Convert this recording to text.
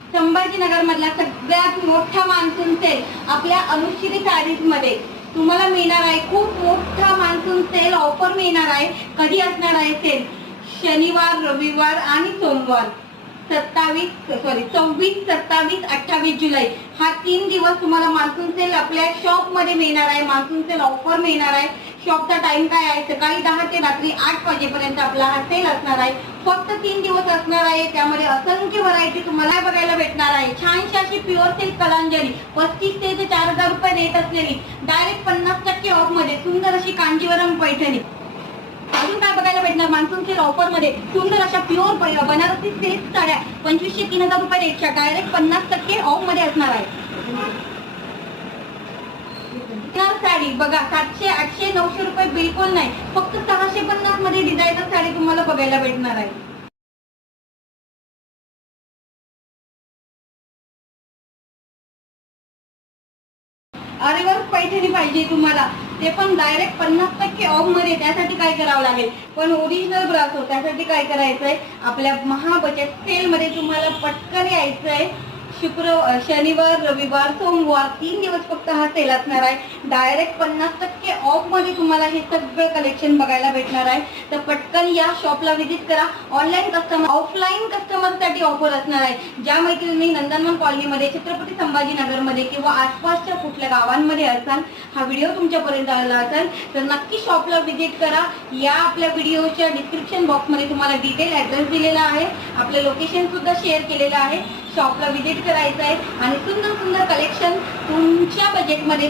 संभाजीनगर मधला सगळ्यात मोठा मान्सून सेल आपल्या अनुश्री साडीज मध्ये तुम्हाला मिळणार आहे। खूप मोठा मान्सून सेल ऑफर मिळणार आहे। कधी असणार आहे सेल? शनिवार, रविवार आणि सोमवार 24, 27, 28 जुलै हा 3 दिवस तुम्हाला मान्सून सेल आपल्या शॉप मध्ये मिळणार आहे। मान्सून सेल ऑफर मिळणार आहे। शॉपचा टाइम काय आहे? सकाळी 10 ते रात्री 8 वाजेपर्यंत आपला हा सेल असणार आहे। फक्त 3 दिवस असणार आहे। त्यामध्ये असंख्य व्हरायटी तुम्हाला बघायला भेटणार आहे। छानशी अशी प्युअर सिल्क कलांजली 3500 ते 4000 रुपये रेट असलेली डायरेक्ट 50% ऑफ मध्ये सुंदर अशी कांजीवरम पैठणी। अजून काय बघायला भेटणार मान्सून सेल ऑफर मध्ये? सुंदर अशा प्युअर बनारसी सिल्क साड्या 2500-3000 रुपये रेटच्या डायरेक्ट 50% ऑफ मध्ये असणार आहे। साडी बघा 700, 800, 900 रुपये बिलकुल नाही, फक्त 650 मध्ये डिझायनर साडी तुम्हाला बघायला भेटणार आहे। आरीवर्क पैठणी पाहिजे तुम्हाला, ते पण डायरेक्ट 50% ऑफ मध्ये। त्यासाठी काय करावं लागेल? पण ओरिजिनल ब्रासो, त्यासाठी काय करायचंय? आपल्या महाबचत सेल मध्ये तुम्हाला पटकन यायचंय। शनिवार, रविवार, सोमवार 3 दिवस फक्त हा सेल असणार आहे। डायरेक्ट 50% ऑफ मध्ये तुम्हाला हे सगळं कलेक्शन बघायला भेटणार आहे। तर पटकन या शॉपला व्हिजिट करा। ऑनलाईन कस्टमर, ऑफलाईन कस्टमर साठी ऑफर असणार आहे। ज्या मैत्रिणी नंदनवन कॉलनी मध्ये, छत्रपती संभाजीनगर मध्ये किंवा आसपासच्या कुठल्या गावांमध्ये असाल, हा व्हिडिओ तुमच्यापर्यंत आला असेल तर नक्की शॉपला व्हिजिट करा। या आपल्या व्हिडिओच्या डिस्क्रिप्शन बॉक्स मध्ये तुम्हाला डिटेल ऍड्रेस दिलेला आहे, आपलं लोकेशन सुद्धा शेअर केलेलं आहे। शॉपला व्हिजिट करायचं आहे आणि सुंदर सुंदर कलेक्शन तुमच्या बजेटमध्ये